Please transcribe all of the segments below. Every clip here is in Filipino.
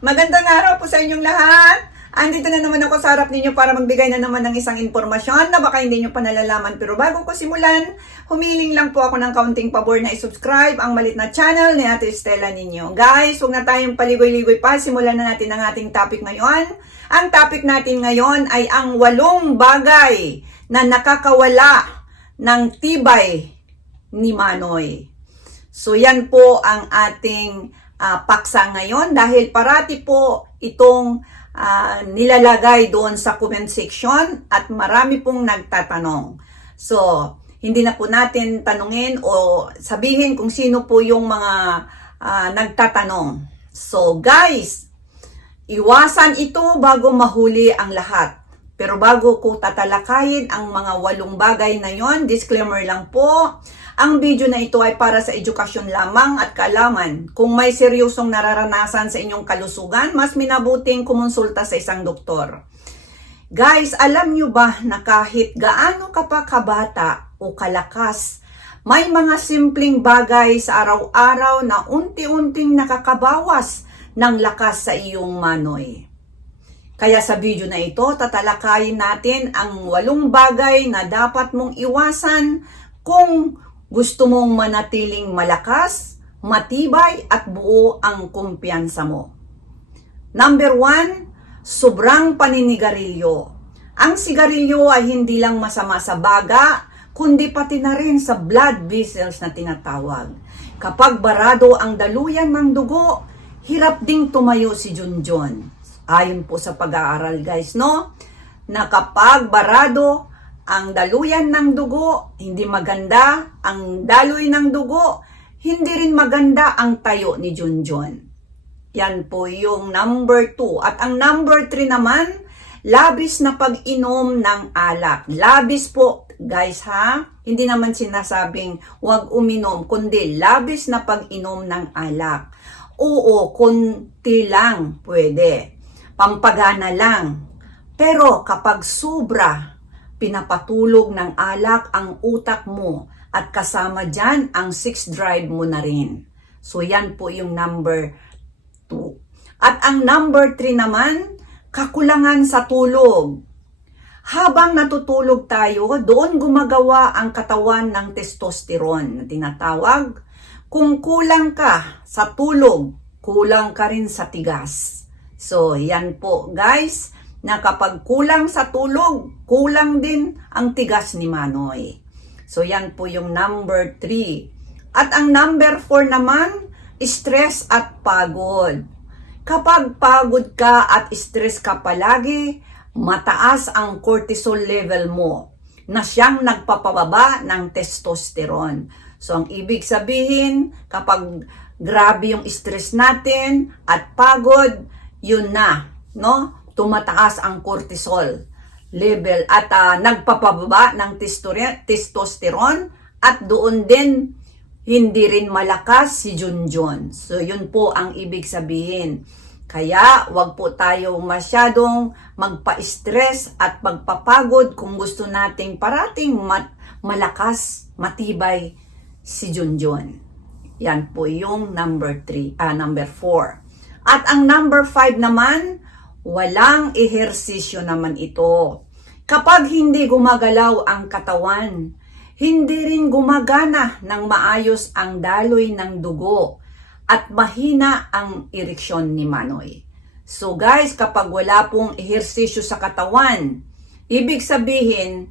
Magandang araw po sa inyong lahat. Andito na naman ako sa harap ninyo para magbigay na naman ng isang impormasyon na baka hindi nyo pa nalalaman. Pero bago ko simulan, humiling lang po ako ng kaunting pabor na isubscribe ang malit na channel ni Ate Stella ninyo. Guys, huwag na tayong paligoy-ligoy pa. Simulan na natin ang ating topic ngayon. Ang topic natin ngayon ay ang walong bagay na nakakawala ng tibay ni Manoy. So yan po ang ating ah, paksa ngayon dahil parati po itong ah, nilalagay doon sa comment section at marami pong nagtatanong. So, hindi na po natin tanungin o sabihin kung sino po yung mga ah, nagtatanong. So, guys, Iwasan ito bago mahuli ang lahat. Pero bago ko tatalakayin ang mga walong bagay na yon, disclaimer lang po, ang video na ito ay para sa edukasyon lamang at kaalaman. Kung may seryosong nararanasan sa inyong kalusugan, mas minabuting kumonsulta sa isang doktor. Guys, alam nyo ba na kahit gaano ka pa kabata o kalakas, may mga simpleng bagay sa araw-araw na unti-unting nakakabawas ng lakas sa iyong manoy. Kaya sa video na ito, tatalakayin natin ang walong bagay na dapat mong iwasan kung gusto mong manatiling malakas, matibay at buo ang kumpiyansa mo. Number one, sobrang paninigarilyo. Ang sigarilyo ay hindi lang masama sa baga, kundi pati na rin sa blood vessels na tinatawag. Kapag barado ang daluyan ng dugo, hirap ding tumayo si Junjun. Ayon po sa pag-aaral guys, no? Na kapag barado ang daluyan ng dugo, hindi maganda ang daloy ng dugo, hindi rin maganda ang tayo ni Junjun. Yan po yung number 2. At ang number 3 naman, labis na pag-inom ng alak. Labis po, guys ha. Hindi naman sinasabing huwag uminom, kundi labis na pag-inom ng alak. Oo, konti lang pwede. Pampagana lang. Pero kapag sobra, pinapatulog ng alak ang utak mo at kasama dyan ang six drive mo na rin. So yan po yung number 2. At ang number 3 naman, kakulangan sa tulog. Habang natutulog tayo, doon gumagawa ang katawan ng testosterone na tinatawag. Kung kulang ka sa tulog, kulang ka rin sa tigas. So, yan po guys, na kapag kulang sa tulog, kulang din ang tigas ni Manoy. So, yan po yung number 3. At ang number 4 naman, stress at pagod. Kapag pagod ka at stress ka palagi, mataas ang cortisol level mo na siyang nagpapababa ng testosterone. So, ang ibig sabihin, kapag grabe yung stress natin at pagod, yun na, no? Tumataas ang cortisol level at ah, nagpapababa ng testosterone at doon din hindi rin malakas si Junjun. So, yun po ang ibig sabihin. Kaya, wag po tayo masyadong magpa-stress at magpapagod kung gusto nating parating mat- malakas, matibay si Junjun. Yan po yung number 3, ah, number 4. At ang number 5 naman, walang ehersisyo naman ito. Kapag hindi gumagalaw ang katawan, hindi rin gumagana ng maayos ang daloy ng dugo at mahina ang ereksyon ni Manoy. So guys, kapag wala pong ehersisyo sa katawan, ibig sabihin,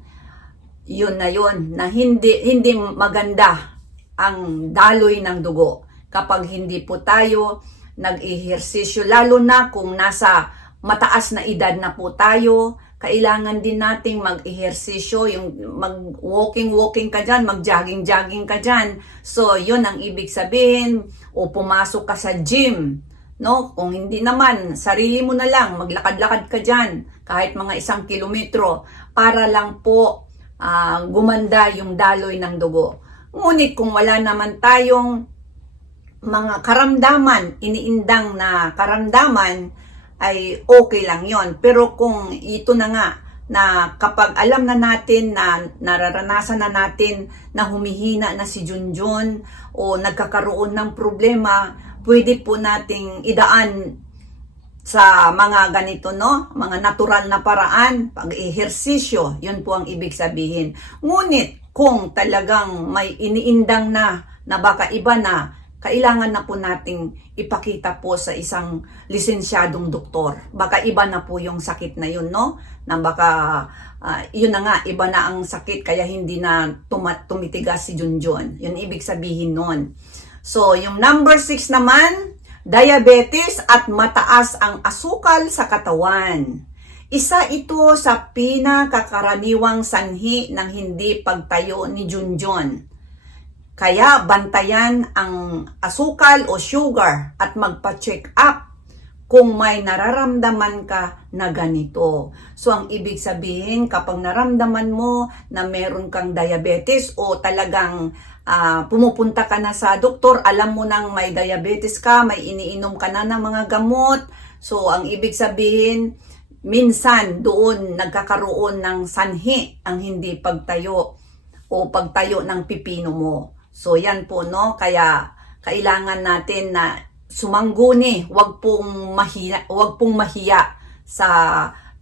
yun na yun, na hindi, hindi maganda ang daloy ng dugo. Kapag hindi po tayo nag-ehersisyo, lalo na kung nasa mataas na edad na po tayo, kailangan din nating mag-ehersisyo, yung mag-walking-walking ka dyan, mag-jogging-jogging ka dyan. So, yun ang ibig sabihin, o pumasok ka sa gym, no? Kung hindi naman, sarili mo na lang, maglakad-lakad ka dyan, kahit mga isang kilometro, para lang po ah, gumanda yung daloy ng dugo. Ngunit kung wala naman tayong mga karamdaman, iniindang na karamdaman, ay okay lang yon Pero kung ito na nga, na kapag alam na natin na nararanasan na natin na humihina na si Junjun o nagkakaroon ng problema, pwede po nating idaan sa mga ganito, no? Mga natural na paraan, pag-ehersisyo, yun po ang ibig sabihin. Ngunit, kung talagang may iniindang na, na baka iba na, kailangan na po nating ipakita po sa isang lisensyadong doktor. Baka iba na po yung sakit na yun, no? Na baka, ah, yun na nga, iba na ang sakit, kaya hindi na tuma- tumitigas si Junjun. Yun ibig sabihin nun. So, yung number 6 naman, diabetes at mataas ang asukal sa katawan. Isa ito sa pinakakaraniwang sanhi ng hindi pagtayo ni Junjun. Kaya bantayan ang asukal o sugar at magpa-check up kung may nararamdaman ka na ganito. So ang ibig sabihin kapag naramdaman mo na meron kang diabetes o talagang ah, pumupunta ka na sa doktor, alam mo nang may diabetes ka, may iniinom ka na ng mga gamot. So ang ibig sabihin, minsan doon nagkakaroon ng sanhi ang hindi pagtayo o pagtayo ng pipino mo. So yan po no, kaya kailangan natin na sumangguni, wag pong mahiya, wag pong mahiya sa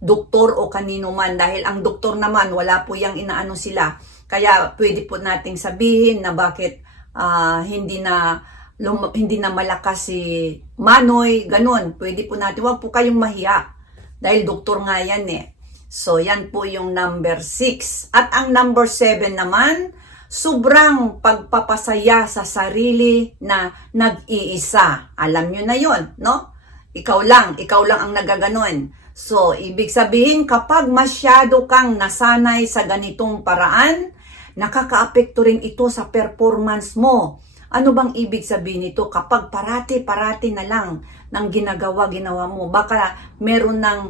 doktor o kanino man dahil ang doktor naman wala po yang inaano sila. Kaya pwede po nating sabihin na bakit ah, hindi na lum- hindi na malakas si Manoy, ganun. Pwede po natin, wag po kayong mahiya. Dahil doktor nga yan eh. So, yan po yung number 6. At ang number 7 naman, sobrang pagpapasaya sa sarili na nag-iisa. Alam nyo na yon no? Ikaw lang, ikaw lang ang nagaganon. So, ibig sabihin, kapag masyado kang nasanay sa ganitong paraan, nakakaapekto rin ito sa performance mo. Ano bang ibig sabihin nito? Kapag parati-parati na lang ng ginagawa, ginawa mo, baka meron ng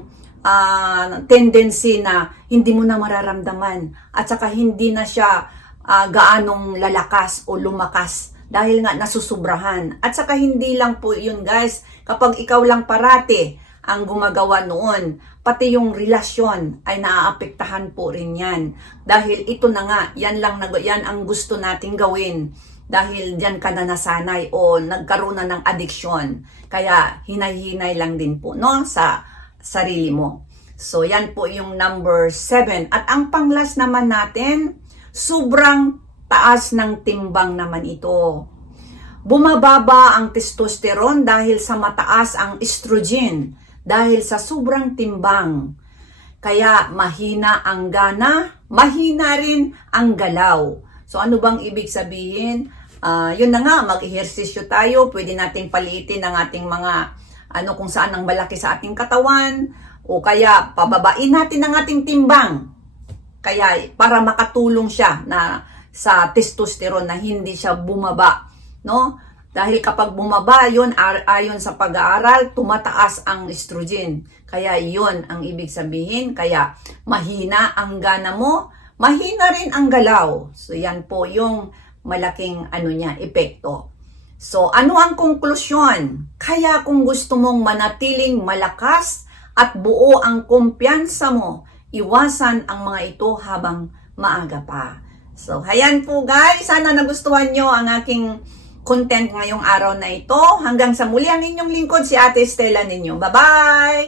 ah, tendency na hindi mo na mararamdaman at saka hindi na siya ah, gaanong lalakas o lumakas dahil nga nasusubrahan. At saka hindi lang po yun guys, kapag ikaw lang parati ang gumagawa noon, pati yung relasyon ay naaapektahan po rin yan. Dahil ito na nga, yan lang yan ang gusto nating gawin dahil diyan ka na nasanay o nagkaroon na ng addiction. Kaya hinay-hinay lang din po no sa sarili mo. So yan po yung number 7. At ang panglas naman natin, sobrang taas ng timbang naman ito. Bumababa ang testosterone dahil sa mataas ang estrogen dahil sa sobrang timbang. Kaya mahina ang gana, mahina rin ang galaw. So ano bang ibig sabihin? Ah, yun na nga, mag-ehersisyo tayo, pwede nating paliitin ang ating mga ano kung saan ang malaki sa ating katawan o kaya pababain natin ang ating timbang. Kaya para makatulong siya na sa testosterone na hindi siya bumaba, no? Dahil kapag bumaba ar- ayon sa pag-aaral, tumataas ang estrogen. Kaya yun ang ibig sabihin. Kaya mahina ang gana mo, mahina rin ang galaw. So yan po yung malaking ano niya, epekto. So ano ang konklusyon? Kaya kung gusto mong manatiling malakas at buo ang kumpiyansa mo, iwasan ang mga ito habang maaga pa. So, hayan po guys. Sana nagustuhan nyo ang aking content ngayong araw na ito. Hanggang sa muli ang inyong lingkod, si Ate Stella ninyo. Bye-bye!